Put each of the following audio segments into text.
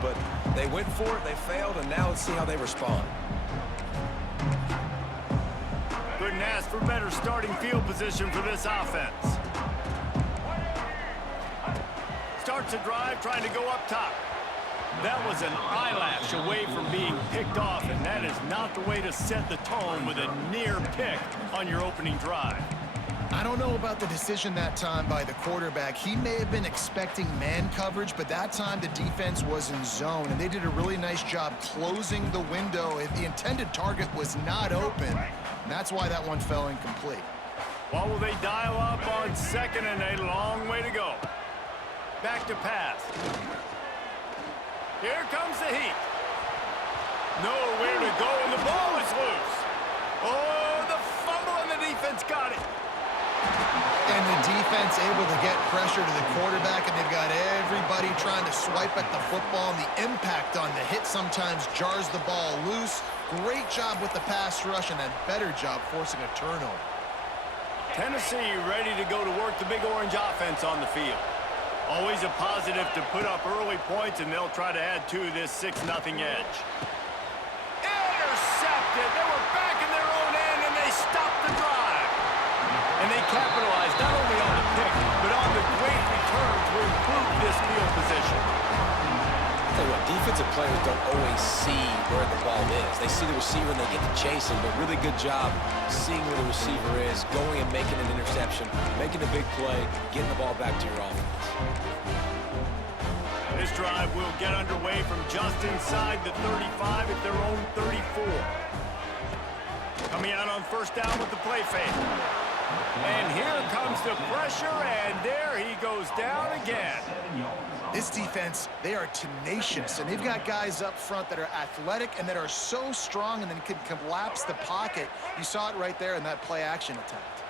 but they went for it, they failed, and now let's see how they respond. Couldn't ask for better starting field position for this offense. Starts a drive trying to go up top. That was an eyelash away from being picked off, and that is not the way to set the tone with a near pick on your opening drive. I don't know about the decision that time by the quarterback. He may have been expecting man coverage, but that time the defense was in zone, and they did a really nice job closing the window. The intended target was not open, and that's why that one fell incomplete. What will they dial up on second and a long way to go? Back to pass. Here comes the heat. Nowhere to go, and the ball is loose. Oh, the fumble, and the defense got it. And the defense able to get pressure to the quarterback, and they've got everybody trying to swipe at the football, and the impact on the hit sometimes jars the ball loose. Great job with the pass rush, and a better job forcing a turnover. Tennessee ready to go to work the Big Orange offense on the field. Always a positive to put up early points, and they'll try to add to this 6-0 edge. Intercepted. They were back in their own end, and they stopped the drive. And they capitalized not only on the pick, but on the great return to improve this field position. Tell you what, defensive players don't always see where the ball is. They see the receiver and they get to chase him, but really good job seeing where the receiver is, going and making an interception, making a big play, getting the ball back to your offense. This drive will get underway from just inside the 35 at their own 34. Coming out on first down with the play fake. And here comes the pressure, and there he goes down again. This defense, they are tenacious, and they've got guys up front that are athletic and that are so strong and then can collapse the pocket. You saw it right there in that play-action attempt.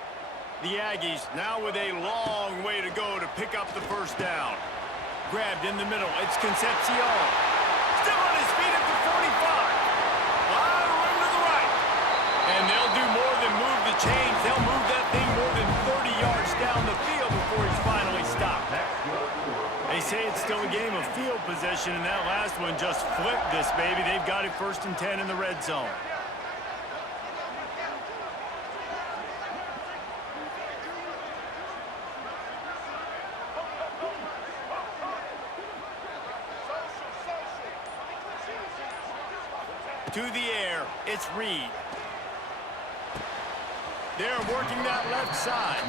The Aggies now with a long way to go to pick up the first down. Grabbed in the middle, it's Concepcion. Still on his feet at the 45. Lot of room to the right. And they'll do more than move the chains. They'll move that thing more than 30 yards down the field before he's finally stopped. They say it's still a game of field possession, and that last one just flipped this baby. They've got it 1st and 10 in the red zone. To the air, it's Reed. They're working that left side.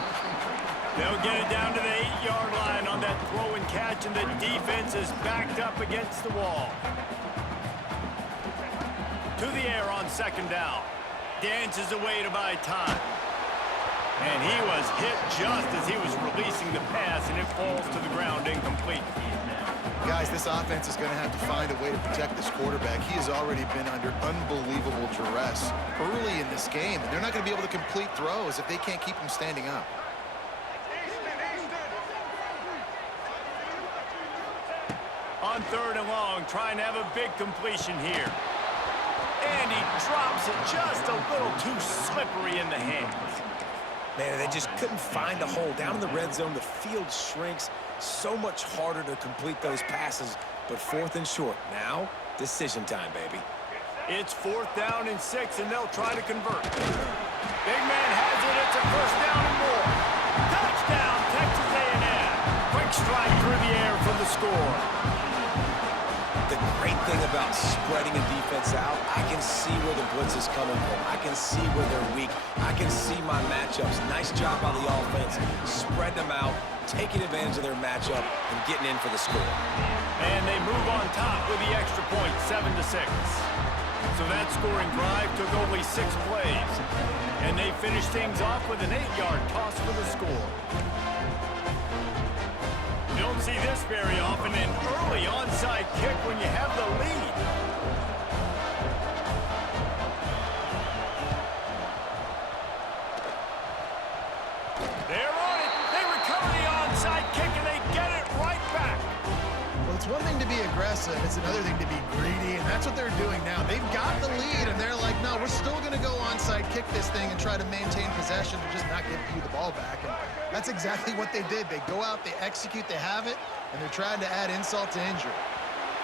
They'll get it down to the 8-yard line on that throw and catch, and the defense is backed up against the wall. To the air on second down. Dances away to buy time. And he was hit just as he was releasing the pass, and it falls to the ground incomplete. Guys, this offense is going to have to find a way to protect this quarterback. He has already been under unbelievable duress early in this game, and they're not going to be able to complete throws if they can't keep him standing up. On 3rd and long, trying to have a big completion here. And he drops it just a little too slippery in the hands. Man, they just couldn't find a hole. Down in the red zone, the field shrinks. So much harder to complete those passes, but 4th and short. Now, decision time, baby. It's 4th down and 6, and they'll try to convert. Big man has it. It's a 1st down and more. Touchdown, Texas A&M. Quick strike through the air for the score. The great thing about spreading a defense out, I can see where the blitz is coming from. I can see where they're weak. I can see my matchups. Nice job by the offense. Spread them out, taking advantage of their matchup, and getting in for the score. And they move on top with the extra point, 7-6. So that scoring drive took only 6 plays. And they finished things off with an 8-yard toss for the score. You don't see this very often, an early onside kick when you have the lead. They're on it. They recover the onside kick, and they get it right back. Well, it's one thing to be aggressive. It's another thing to be greedy, and that's what they're doing now. They've got the lead, and they're like, no, we're still going to go onside kick this thing and try to maintain possession and just not give you the ball back. And that's exactly what they did. They go out, they execute, they have it, and they're trying to add insult to injury.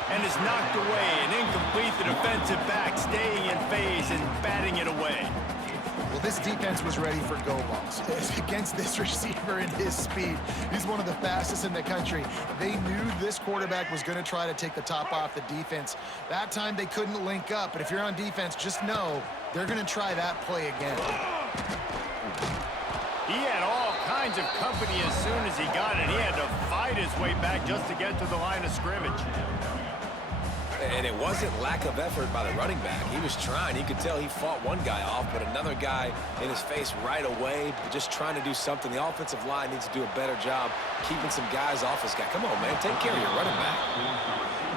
And is knocked away and incomplete. The defensive back staying in phase and batting it away. Well, this defense was ready for go balls. Against this receiver and his speed, he's one of the fastest in the country. They knew this quarterback was going to try to take the top off the defense. That time they couldn't link up, but if you're on defense, just know they're going to try that play again. He had all kinds of company as soon as he got it. He had to fight his way back just to get to the line of scrimmage. And it wasn't lack of effort by the running back. He was trying. You could tell he fought one guy off, but another guy in his face right away, just trying to do something. The offensive line needs to do a better job keeping some guys off this guy. Come on, man. Take care of your running back.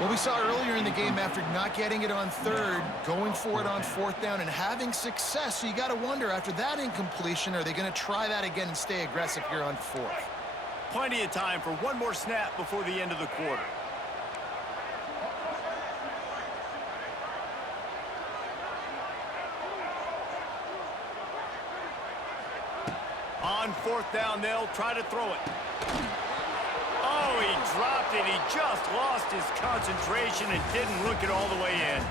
Well, we saw earlier in the game after not getting it on third, going for it on fourth down and having success. So you got to wonder, after that incompletion, are they going to try that again and stay aggressive here on fourth? Plenty of time for one more snap before the end of the quarter. On fourth down, they'll try to throw it. Oh, he dropped it. He just lost his concentration and didn't look it all the way in.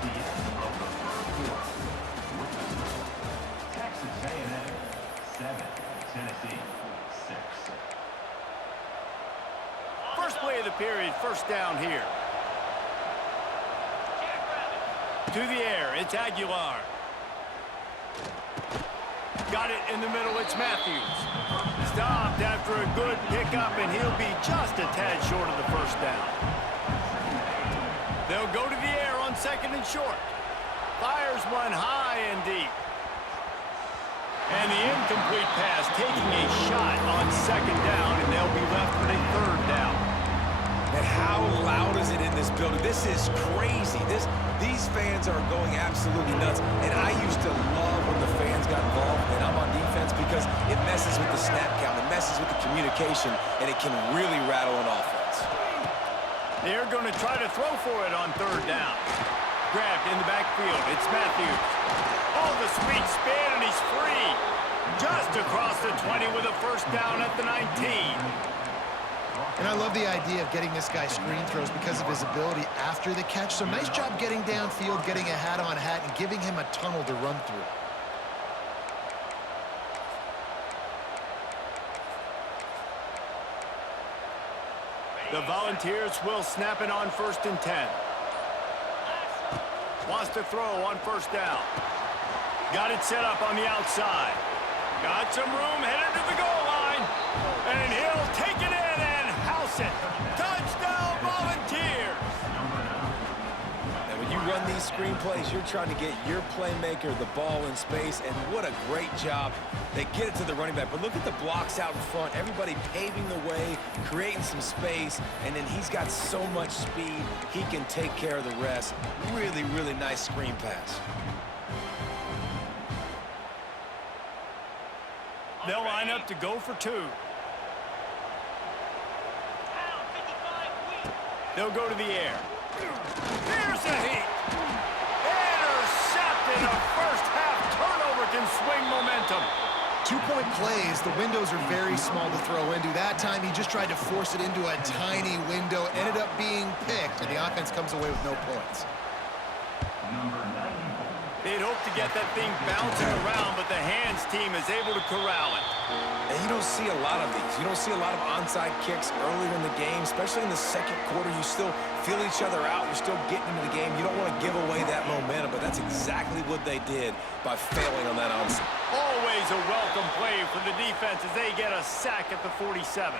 Texas A&M 7, Tennessee 6. First play of the period, first down here. To the air, it's Aguilar. Got it in the middle, it's Matthews. Stopped after a good pickup, and he'll be just a tad short of the first down. They'll go to the air on second and short. Fires one high and deep. And the incomplete pass taking a shot on second down, and they'll be left with a third down. And how loud is it in this building? This is crazy. These fans are going absolutely nuts. And I used to love when the fans got involved, and I'm on defense, because it messes with the snap count, it messes with the communication, and it can really rattle an offense. They're going to try to throw for it on third down. Grabbed in the backfield. It's Matthews. Oh, the sweet spin, and he's free. Just across the 20 with a first down at the 19. And I love the idea of getting this guy screen throws because of his ability after the catch. So nice job getting downfield, getting a hat-on-hat, and giving him a tunnel to run through. The Volunteers will snap it on first and 10. Wants to throw on first down. Got it set up on the outside. Got some room, headed to the goal line. And he'll take it in and house it. Touchdown, Volunteers! And when you run these screen plays, you're trying to get your playmaker the ball in space, and what a great job. They get it to the running back, but look at the blocks out in front. Everybody paving the way, creating some space, and then he's got so much speed, he can take care of the rest. Really, really nice screen pass. They'll line up to go for two. They'll go to the air. Here's a heat. Intercepted. A first-half turnover can swing momentum. 2-point plays, the windows are very small to throw into. That time, he just tried to force it into a tiny window, ended up being picked, and the offense comes away with no points. They'd hope to get that thing bouncing around, but the hands team is able to corral it. And you don't see a lot of these. You don't see a lot of onside kicks earlier in the game, especially in the second quarter. You still feel each other out. You're still getting into the game. You don't want to give away that momentum, but that's exactly what they did by failing on that onside. Always a welcome play for the defense as they get a sack at the 47.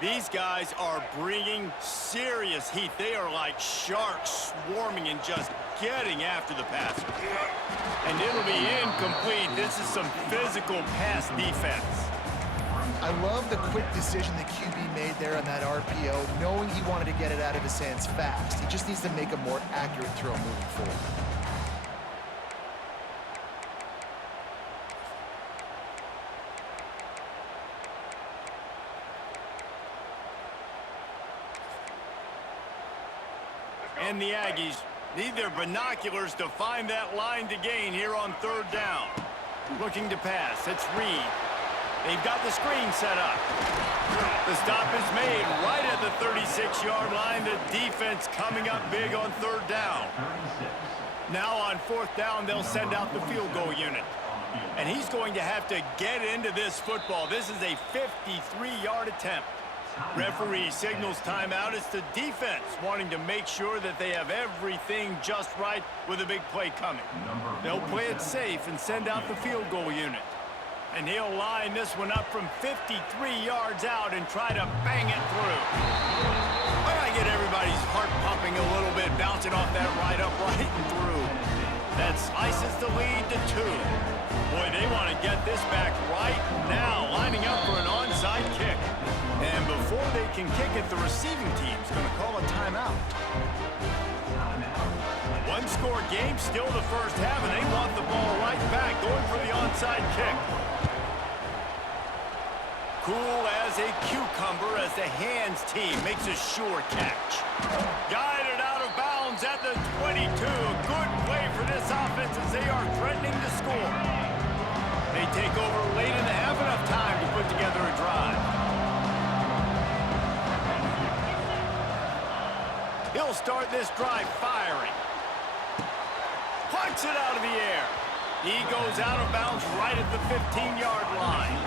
These guys are bringing serious heat. They are like sharks swarming and just getting after the passer. And it'll be incomplete. This is some physical pass defense. I love the quick decision the QB made there on that RPO, knowing he wanted to get it out of his hands fast. He just needs to make a more accurate throw moving forward. And the Aggies Need their binoculars to find that line to gain here on third down. Looking to pass. It's Reed. They've got the screen set up. The stop is made right at the 36-yard line. The defense coming up big on third down. Now on fourth down, they'll send out the field goal unit. And he's going to have to get into this football. This is a 53-yard attempt. Referee signals timeout. It's the defense wanting to make sure that they have everything just right with a big play coming. They'll play it safe and send out the field goal unit. And he'll line this one up from 53 yards out and try to bang it through. Why not get everybody's heart pumping a little bit, bouncing off that right upright and through. That slices the lead to 2. Boy, they want to get this back right now, lining up for an onside kick. And before they can kick it, the receiving team's going to call a timeout. One-score game, still the first half, and they want the ball right back, going for the onside kick. Cool as a cucumber as the hands team makes a sure catch. Guided out of bounds at the 22. A good play for this offense as they are threatening to score. They take over late in the half, enough time to put together a drive. He'll start this drive firing. Punts it out of the air. He goes out of bounds right at the 15-yard line.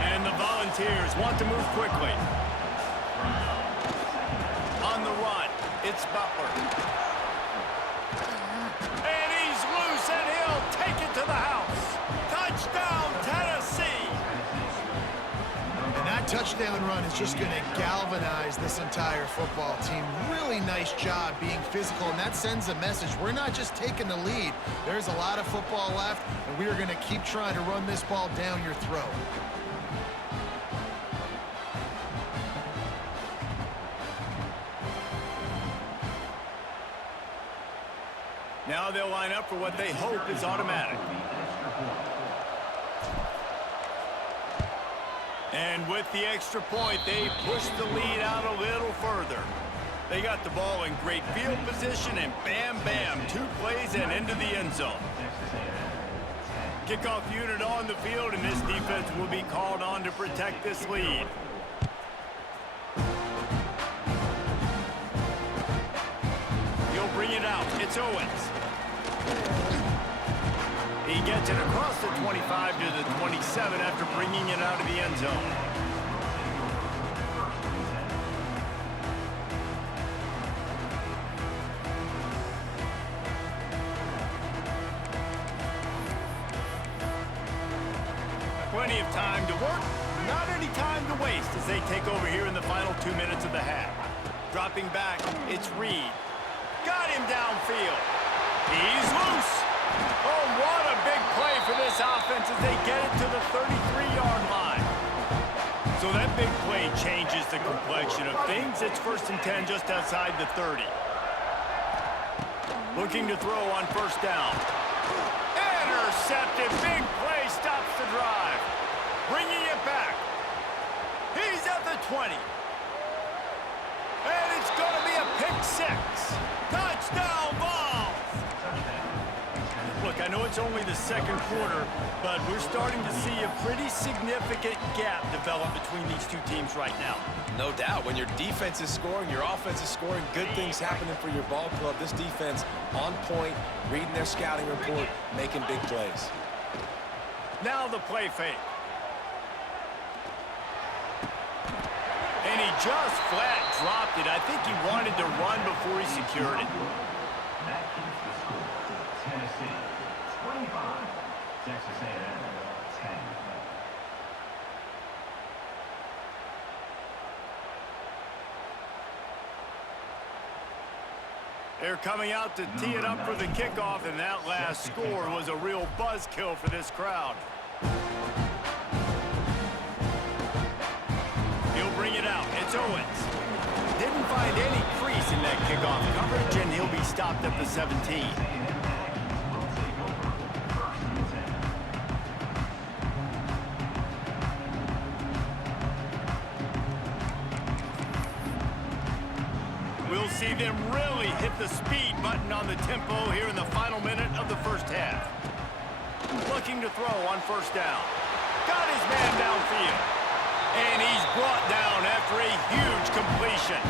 And the Volunteers want to move quickly. On the run, it's Butler. And he's loose, and he'll take it to the house. Touchdown, Tennessee! And that touchdown run is just going to galvanize this entire football team. Really nice job being physical, and that sends a message. We're not just taking the lead. There's a lot of football left, and we are going to keep trying to run this ball down your throat. Now they'll line up for what they hope is automatic. And with the extra point, they push the lead out a little further. They got the ball in great field position, and bam, bam, 2 plays and into the end zone. Kickoff unit on the field, and this defense will be called on to protect this lead. He'll bring it out. It's Owens. He gets it across the 25 to the 27 after bringing it out of the end zone. Plenty of time to work, not any time to waste as they take over here in the final 2 minutes of the half. Dropping back, it's Reed. Got him downfield. He's loose. Oh, what a big play for this offense as they get it to the 33-yard line. So that big play changes the complexion of things. It's 1st and 10 just outside the 30. Looking to throw on first down. Intercepted. Big play stops the drive. Bringing it back. He's at the 20. And it's going to be a pick 6. Touchdown ball. Look, I know it's only the second quarter, but we're starting to see a pretty significant gap develop between these two teams right now. No doubt. When your defense is scoring, your offense is scoring, good things happening for your ball club. This defense on point, reading their scouting report, making big plays. Now the play fake. And he just flat dropped it. I think he wanted to run before he secured it. That keeps the score. Tennessee 25, Texas A&M 10. They're coming out to tee it up for the kickoff, and that last score was a real buzzkill for this crowd. He'll bring it out. It's Owens. Didn't find any crease in that kickoff coverage, and he'll be stopped at the 17. We'll see them really hit the speed button on the tempo here in the final minute of the first half. Looking to throw on first down. Got his man downfield. And he's brought down after a huge completion.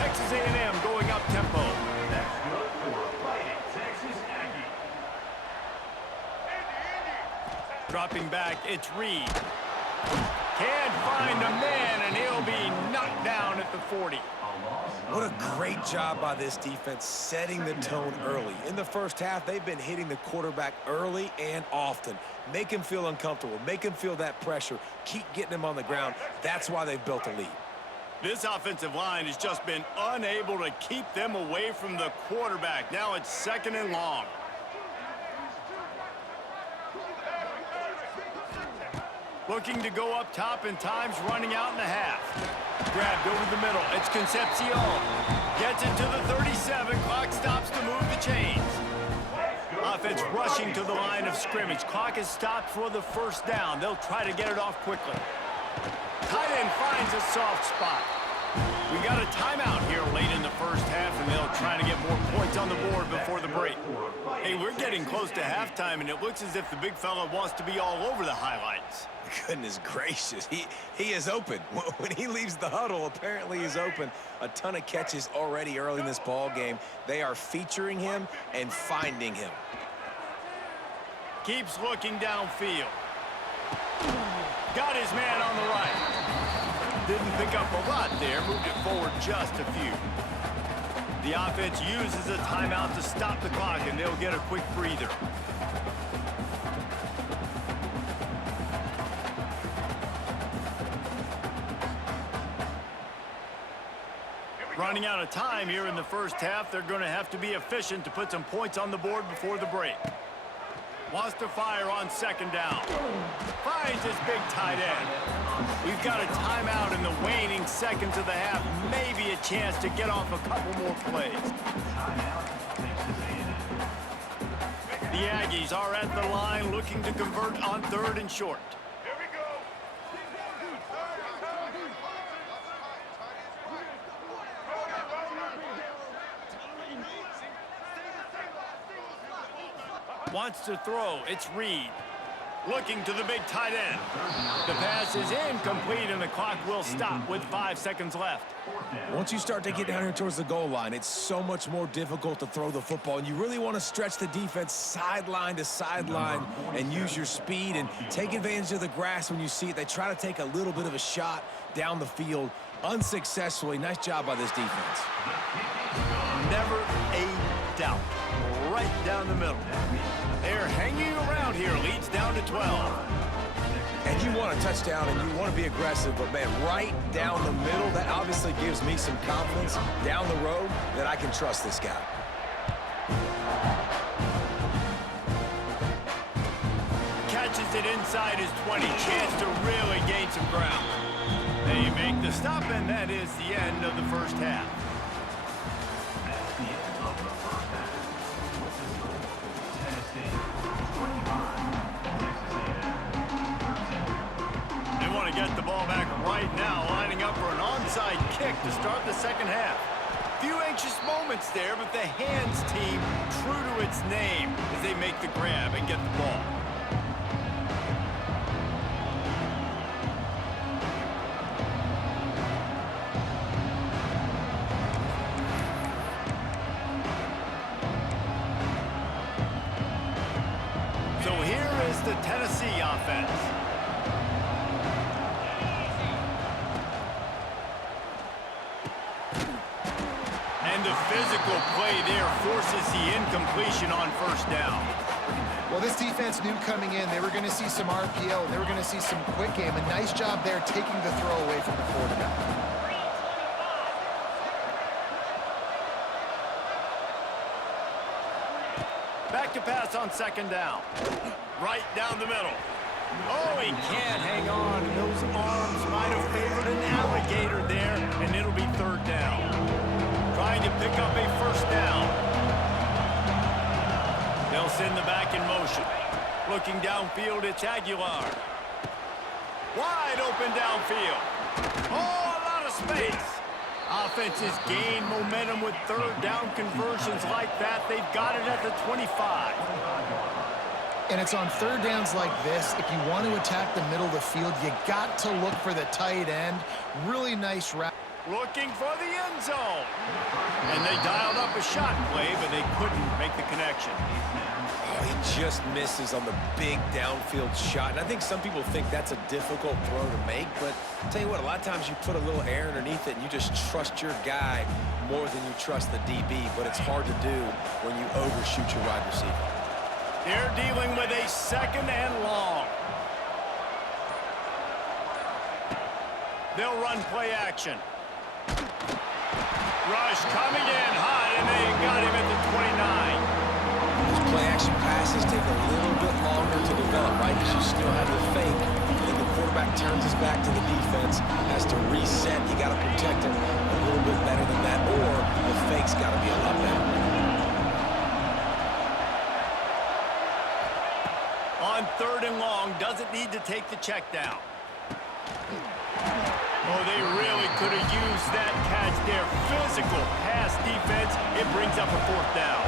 Texas A&M going up tempo. That's good for a fighting Texas Aggie. Dropping back, it's Reed. Can't find a man, and he'll be knocked down at the 40. What a great job by this defense setting the tone early. In the first half, they've been hitting the quarterback early and often. Make him feel uncomfortable. Make him feel that pressure. Keep getting him on the ground. That's why they've built a lead. This offensive line has just been unable to keep them away from the quarterback. Now it's 2nd and long. Looking to go up top, and time's running out in the half. Grabbed over the middle. It's Concepcion. Gets it to the 37. Clock stops to move the chains. Offense rushing to the line of scrimmage. Clock is stopped for the first down. They'll try to get it off quickly. Tight end finds a soft spot. We got a timeout here late in the first half, and they'll try to get more points on the board before the break. Hey, we're getting close to halftime, and it looks as if the big fella wants to be all over the highlights. Goodness gracious, he is open. When he leaves the huddle, apparently he's open. A ton of catches already early in this ball game. They are featuring him and finding him. Keeps looking downfield. Got his man on the right. Didn't pick up a lot there. Moved it forward just a few. The offense uses a timeout to stop the clock, and they'll get a quick breather. Running out of time here in the first half. They're going to have to be efficient to put some points on the board before the break. Wants to fire on 2nd down. Finds his big tight end. We've got a timeout in the waning seconds of the half. Maybe a chance to get off a couple more plays. The Aggies are at the line looking to convert on 3rd and short. Wants to throw. It's Reed. Looking to the big tight end. The pass is incomplete, and the clock will stop with 5 seconds left. Once you start to get down here towards the goal line, it's so much more difficult to throw the football, and you really want to stretch the defense sideline to sideline and use your speed and take advantage of the grass when you see it. They try to take a little bit of a shot down the field unsuccessfully. Nice job by this defense. Never a doubt. Right down the middle. They're hanging around here. Leads down to 12. And you want a touchdown and you want to be aggressive, but man, right down the middle, that obviously gives me some confidence down the road that I can trust this guy. Catches it inside his 20. Chance to really gain some ground. They make the stop, and that is the end of the first half. That's the end of the first half. What's the score? Tennessee 25, Texas A&M 13. They want to get the ball back right now, lining up for an onside kick to start the second half. Few anxious moments there, but the hands team true to its name as they make the grab and get the ball. So here is the Tennessee offense. And the physical play there forces the incompletion on first down. Well, this defense knew coming in they were going to see some RPO, and they were going to see some quick game. A nice job there taking the throw away from the quarterback. Back to pass on second down. Right down the middle. Oh, he can't hang on. Those arms might have favored an alligator there, and it'll be third down. Trying to pick up a first down. They'll send the back in motion. Looking downfield, it's Aguilar. Wide open downfield. Oh, a lot of space. Offenses gain momentum with third down conversions like that. They've got it at the 25. And it's on third downs like this. If you want to attack the middle of the field, you got to look for the tight end. Really nice route. Looking for the end zone. And they dialed up a shot play, but they couldn't make the connection. Oh, he just misses on the big downfield shot. And I think some people think that's a difficult throw to make, but I'll tell you what, a lot of times you put a little air underneath it and you just trust your guy more than you trust the DB, but it's hard to do when you overshoot your wide receiver. They're dealing with a 2nd and long. They'll run play action. Rush coming in hot, and they got him at the 29. Those play action passes take a little bit longer to develop, right? Because you still have the fake. And then the quarterback turns his back to the defense, has to reset. You got to protect him a little bit better than that, or the fake's got to be a lot better. On 3rd and long, doesn't need to take the check down. Oh, they really could have used that catch there. Physical pass defense. It brings up a 4th down.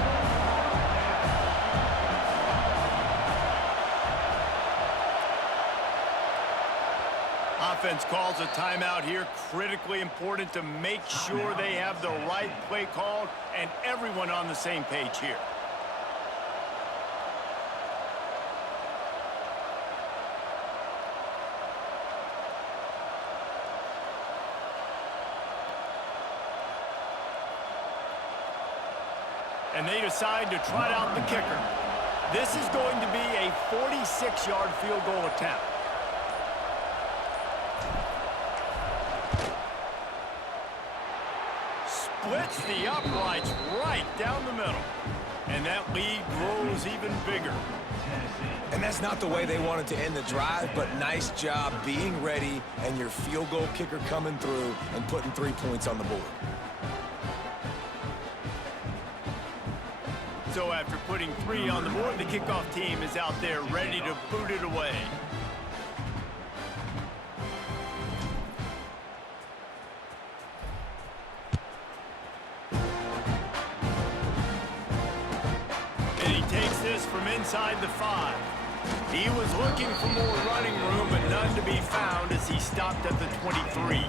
Offense calls a timeout here. Critically important to make sure they have the right play called and everyone on the same page here. And they decide to trot out the kicker. This is going to be a 46-yard field goal attempt. Splits the uprights right down the middle. And that lead grows even bigger. And that's not the way they wanted to end the drive, but nice job being ready and your field goal kicker coming through and putting 3 points on the board. So after putting 3 on the board, the kickoff team is out there ready to boot it away. And he takes this from inside the 5. He was looking for more running room, but none to be found as he stopped at the 23.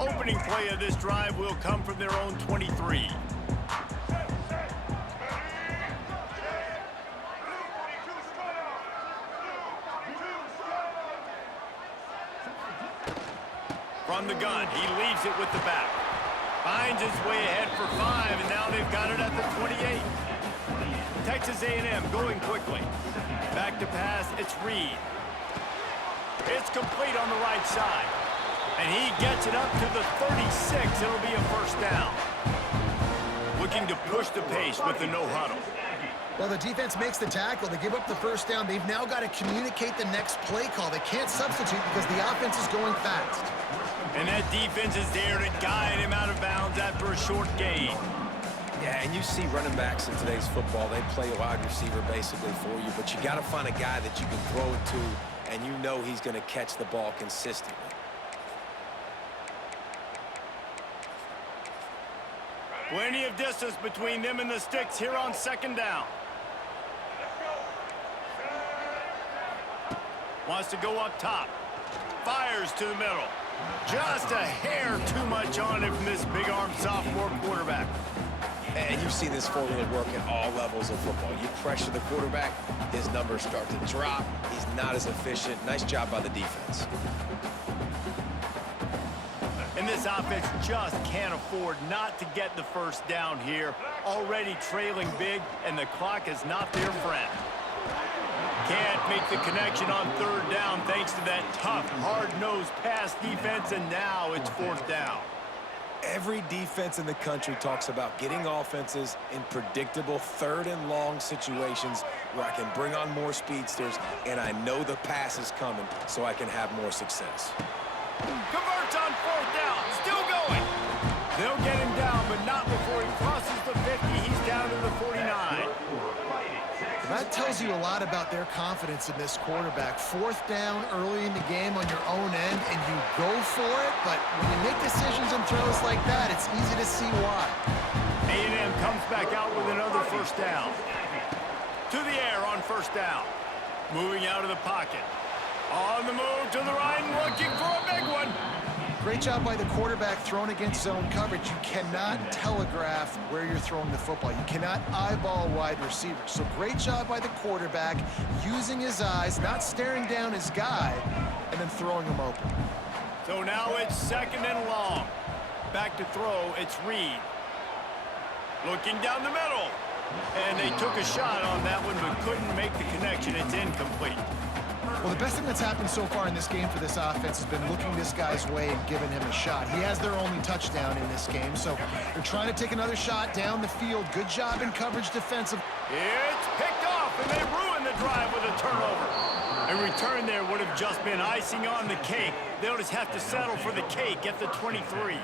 Opening play of this drive will come from their own 23. From the gun, he leaves it with the back. Finds his way ahead for 5, and now they've got it at the 28. Texas A&M going quickly. Back to pass, it's Reed. It's complete on the right side. And he gets it up to the 36. It'll be a 1st down. Looking to push the pace with the no-huddle. Well, the defense makes the tackle. They give up the 1st down. They've now got to communicate the next play call. They can't substitute because the offense is going fast. And that defense is there to guide him out of bounds after a short gain. Yeah, and you see running backs in today's football, they play a wide receiver basically for you, but you got to find a guy that you can throw it to, and you know he's going to catch the ball consistently. Plenty of distance between them and the sticks here on 2nd down. Wants to go up top. Fires to the middle. Just a hair too much on it from this big-armed sophomore quarterback. And you've seen this formula work at all levels of football. You pressure the quarterback, his numbers start to drop. He's not as efficient. Nice job by the defense. And this offense just can't afford not to get the 1st down here. Already trailing big, and the clock is not their friend. Can't make the connection on 3rd down thanks to that tough, hard-nosed pass defense, and now it's 4th down. Every defense in the country talks about getting offenses in predictable 3rd and long situations where I can bring on more speedsters, and I know the pass is coming, so I can have more success. Converts on 4th down, still going. They'll get him down, but not before he crosses the 50. He's down to the 49. That tells you a lot about their confidence in this quarterback. Fourth down early in the game on your own end, and you go for it, but when you make decisions and throws like that, it's easy to see why. A&M comes back out with another first down. To the air on first down. Moving out of the pocket. On the move to the right, looking for a big one. Great job by the quarterback thrown against zone coverage. You cannot telegraph where you're throwing the football. You cannot eyeball wide receivers. So great job by the quarterback using his eyes, not staring down his guy, and then throwing him open. So now it's second and long. Back to throw, it's Reed. Looking down the middle. And they took a shot on that one, but couldn't make the connection. It's incomplete. Well, the best thing that's happened so far in this game for this offense has been looking this guy's way and giving him a shot. He has their only touchdown in this game, so they're trying to take another shot down the field. Good job in coverage defensive. It's picked off, and they ruin the drive with a turnover. A return there would have just been icing on the cake. They'll just have to settle for the cake at the 23.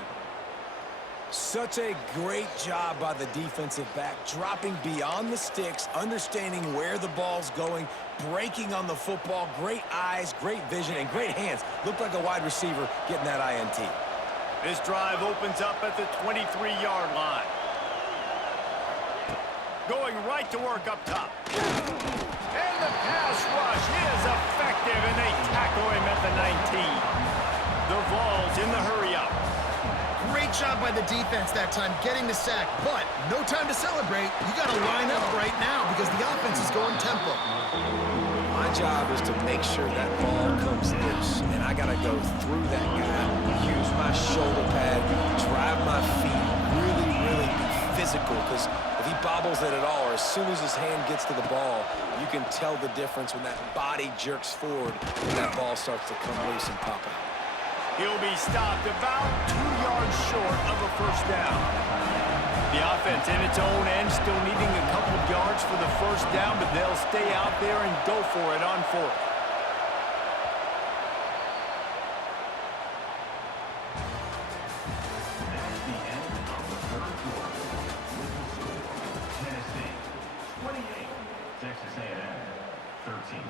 Such a great job by the defensive back, dropping beyond the sticks, understanding where the ball's going, breaking on the football. Great eyes, great vision, and great hands. Looked like a wide receiver getting that INT. This drive opens up at the 23-yard line. Going right to work up top. And the pass rush is effective, and they tackle him at the 19. The Vols in the hurry-up. Great job by the defense that time getting the sack, but no time to celebrate. You got to line up right now because the offense is going tempo. My job is to make sure that ball comes loose, and I got to go through that guy, use my shoulder pad, drive my feet, really be physical, because if he bobbles it at all, or as soon as his hand gets to the ball, you can tell the difference when that body jerks forward and that ball starts to come loose and pop out. He'll be stopped about 2 yards short of a first down. The offense in its own end still needing a couple of yards for the first down, but they'll stay out there and go for it on fourth. That's the end of the third quarter. With the score, Tennessee 28, Texas A&M 13.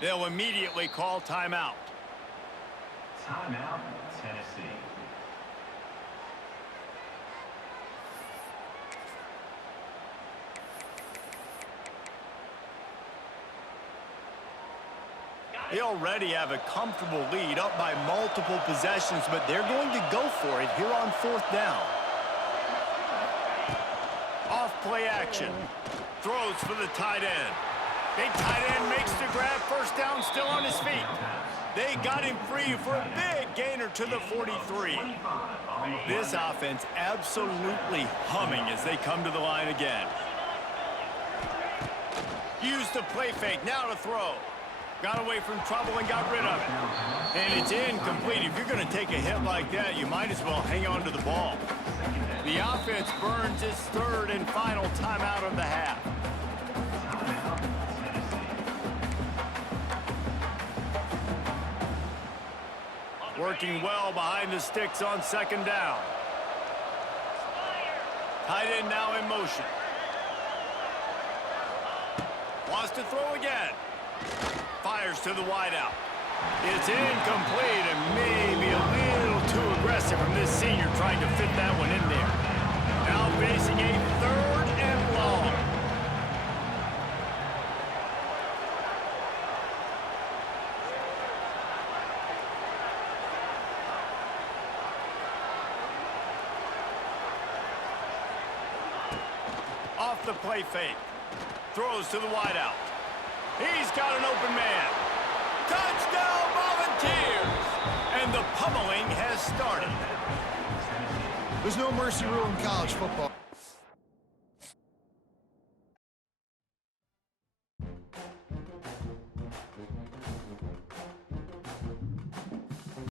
They'll immediately call timeout. Timeout, Tennessee. They already have a comfortable lead, up by multiple possessions, but they're going to go for it here on fourth down. Off play action. Throws for the tight end. Big tight end makes the grab, first down, still on his feet. They got him free for a big gainer to the 43. This offense absolutely humming as they come to the line again. Used the play fake, now to throw. Got away from trouble and got rid of it. And it's incomplete. If you're going to take a hit like that, you might as well hang on to the ball. The offense burns its third and final timeout of the half. Working well behind the sticks on second down. Tight end now in motion. Wants to throw again. Fires to the wideout. It's incomplete and maybe a little too aggressive from this senior trying to fit that one in there. Now facing a third and long. Off the play fake. Throws to the wideout. He's got an open man. Touchdown Volunteers! And the pummeling has started. There's no mercy rule in college football.